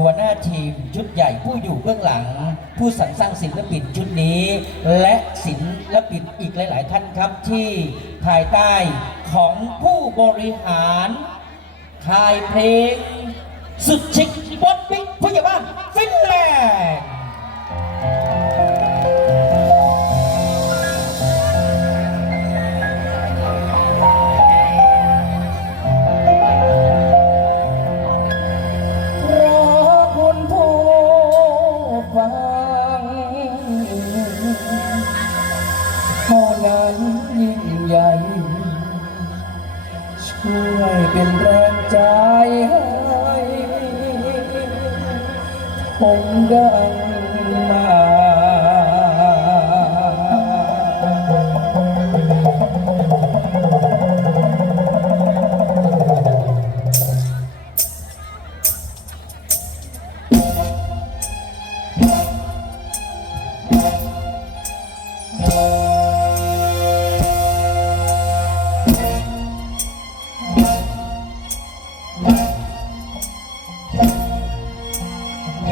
หัวหน้าทีมชุดใหญ่ผู้อยู่เบื้องหลัง ผู้สรรสร้างศิลปินชุดนี้ และศิลปินอีกหลาย ๆ ท่านครับที่ภายใต้ของผู้บริหารค่ายเพลงสุดชิคโบ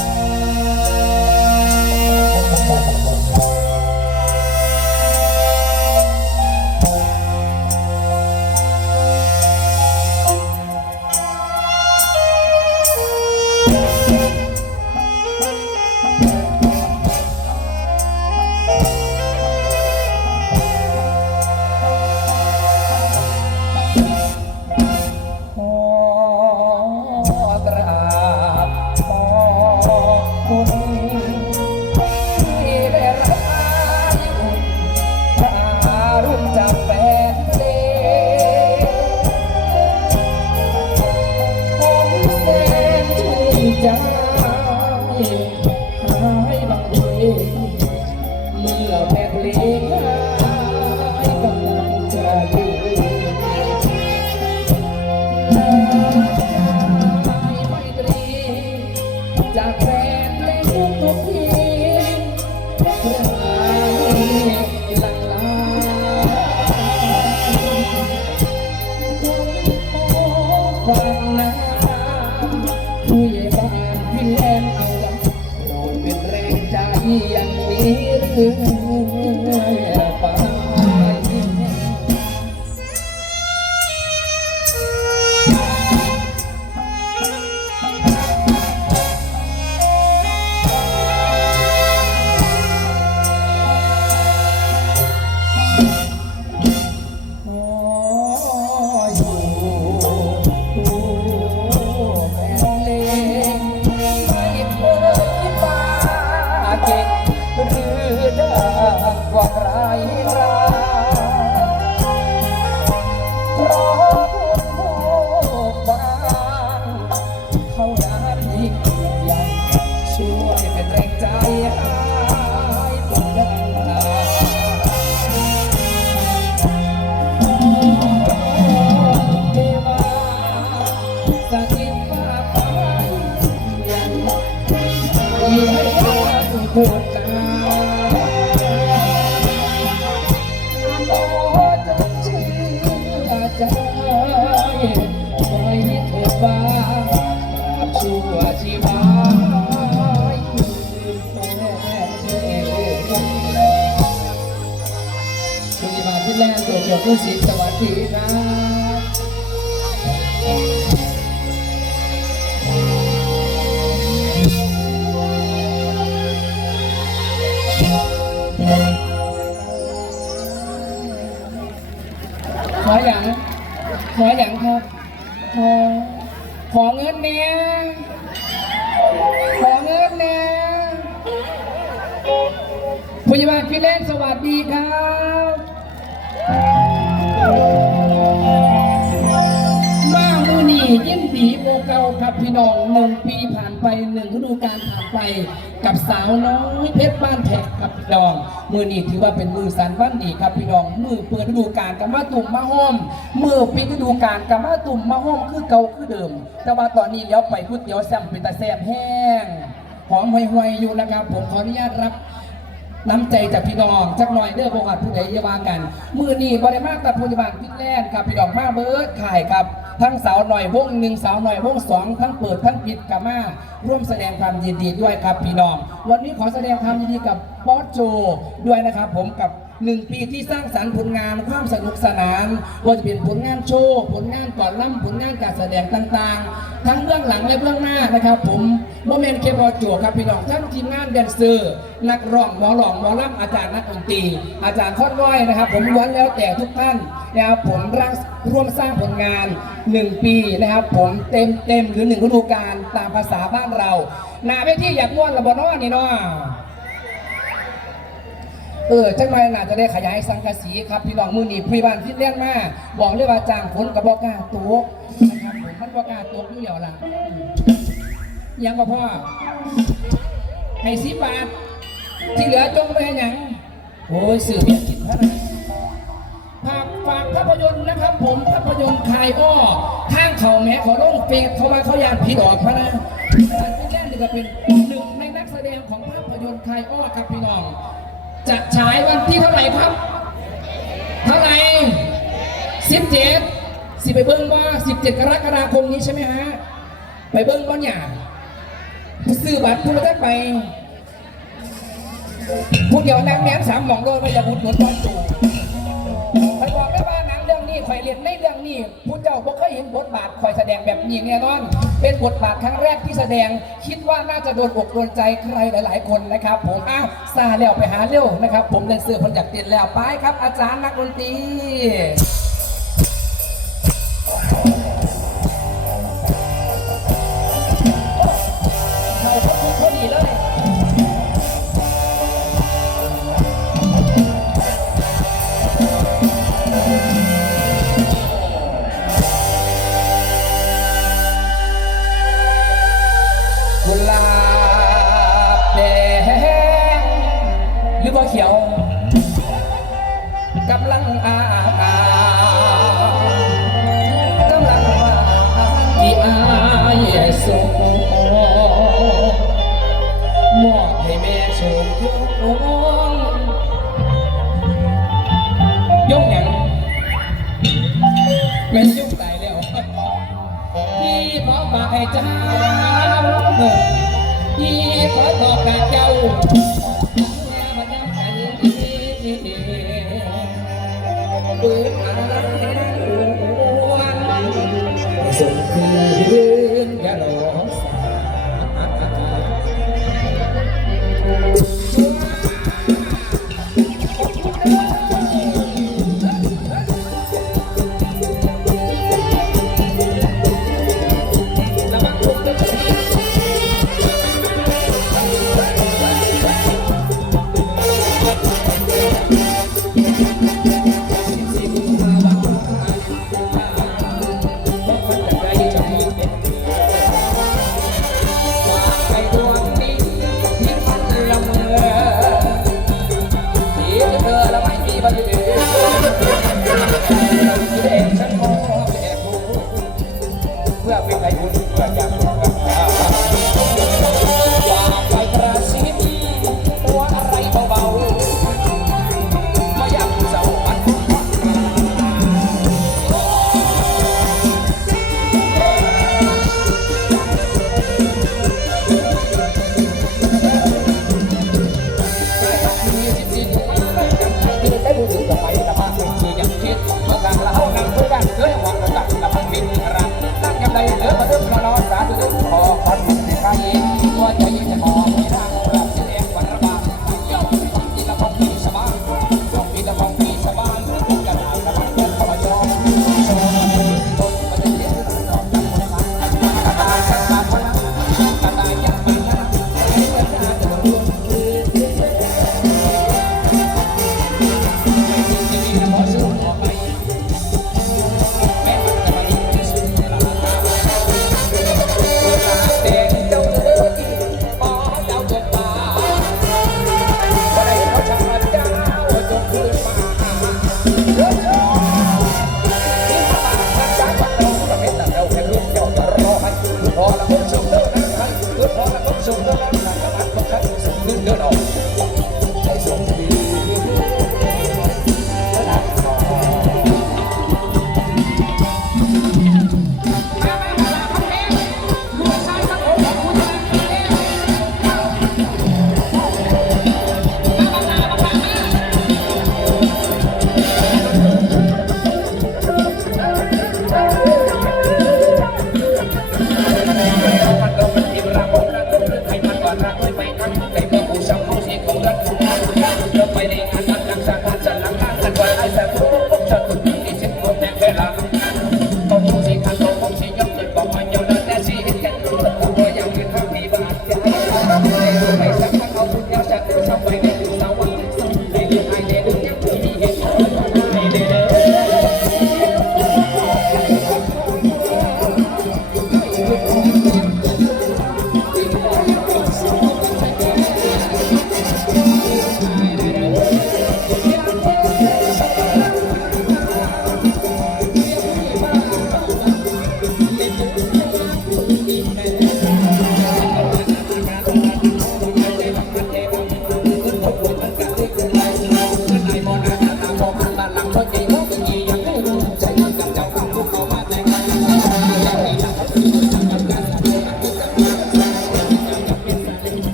ข นี้ ที่แรกตัวจบผู้ศิษย์สวัสดีครับขออย่างขออย่างครับขอขอเงินเนี่ยขอเงินเนี่ยพยาบาลพี่เล่นสวัสดีครับ มามือนี่ยิ้มผีโบเกาครับพี่น้องหนึ่งปีผ่านไปหนึ่งฤดูกาลผ่านไป กับสาวน้อยเพชรบ้านแขกครับพี่น้องมือนี่ถือว่าเป็นมือสันบ้านดีครับพี่น้องมือเปิดฤดูกาลกับมาตุ่มมาห้อมมือปิดฤดูกาลกับมาตุ่มมาห้อมคือเก่าคือเดิม แต่ว่าตอนนี้เลี้ยวไปก๋วยเตี๋ยวแซมเป็นตาแซมแห้งหอมห่วยๆอยู่นะครับ ผมขออนุญาตรับ น้ำใจจากพี่น้องจักหน่อยเด้อพวกอาจผู้ใดอย่าว่ากัน มือนี้บริมาตรพยาบาลพิษแลนด์ครับพี่น้องมาเบิร์ดข่ายครับ ทั้งสาวหน่อยวงหนึ่งสาวหน่อยวงสองทั้งเปิดทั้งปิดกับมาร่วมแสดงความยินดีด้วยครับพี่น้อง วันนี้ขอแสดงความยินดีกับบอสโจด้วยนะครับผมกับ หนึ่งปีที่สร้างสรรค์ผลงานความสนุกสนานว่าจะเป็นผลงานโชว์ ผลงานก่อนล่ำผลงานการแสดงต่างๆ ทั้งเบื้องหลังและเบื้องหน้านะครับ ผมโมเมนต์เคบอลโจครับพี่น้องทั้งทีมงานแดนเซอร์นักร้องหมอหลองหมอล่ำอาจารย์นักดนตรีอาจารย์คอนว้อยนะครับ ผมล้วนแล้วแต่ทุกท่านนะครับผมร่างร่วมสร้างผลงาน 1 ปีนะครับ ผมเต็มเต็มหรือหนึ่งฤดูกาลตามภาษาบ้านเราหน้าไปที่อยากม้วนระบนอนี่เนาะ เออจังไรน่าจะได้ขยายสังกะสีครับพี่น้องมือหนีพี่บ้านที่เลี้ยงมาบอกเลยว่าจ้างฝนกับบอกกล้าตัวนะครับผมมันบอกกล้าตัวอยู่เดียวล่ะยังก็พ่อให้สิบบาท ที่เหลือจงไปให้หยังโอ้ยสื่อเบียดกินพระนะฝากฝากภาพยนตร์นะครับ ผมภาพยนตร์คายอ้อข้างเขาแม้เขาลงเฟซเขาว่าเขายานผีดอกพระนะอาจารย์พี่แจ้งนี่ก็เป็นหนึ่งในนักแสดงของภาพยนตร์คายอ้อครับพี่น้อง จะฉายวันที่เท่าไหร่ครับ เท่าไหร่สิบเจ็ดสิไปเบิ้งว่าสิบเจ็ดกรกฎาคมนี้ใช่ไหมฮะ ไปเบิ้งบ้านอย่างซื้อบัตรผู้ละท่านไปพูดเดียวนางแหนมสามหมองโดยไปจะพูดหมือนตอนจู ข่อยเรียนในเรื่องนี้ผู้เจ้าบ่เคยเห็นบทบาทข่อยแสดงแบบนี้แน่นอน เป็นบทบาทครั้งแรกที่แสดง คิดว่าน่าจะโดนอกโดนใจใครหลาย ๆ คนนะครับ ผมอ้าวซาแล้วไปหาเร็วนะครับ ผมเลยเสื้อคนจากเต้นแล้วไปครับ อาจารย์นักดนตรี เขียวกำลังอากำลังว่าที่อาเยส่งมอบให้แม่ชมยงยงหยังแม่นยงตายแล้วพี่ขอฝาให้เจ้าพี่ขอบอกกับเจ้า งเด้อนะนะมันก็ใช้ส่งเด้อเด้ออก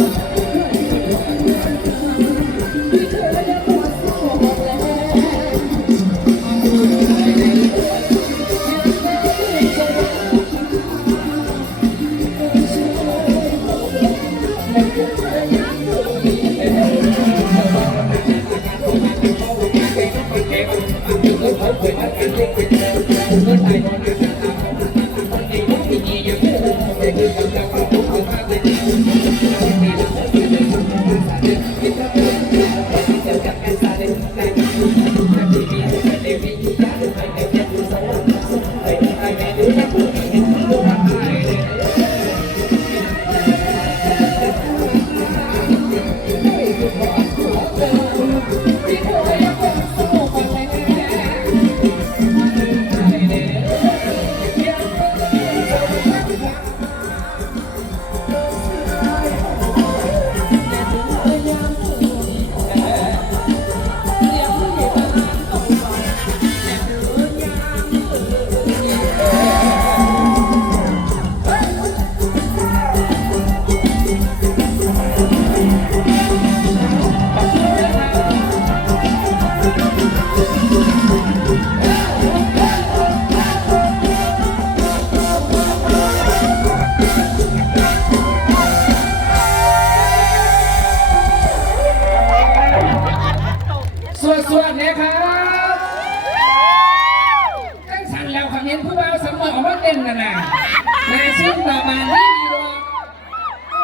ส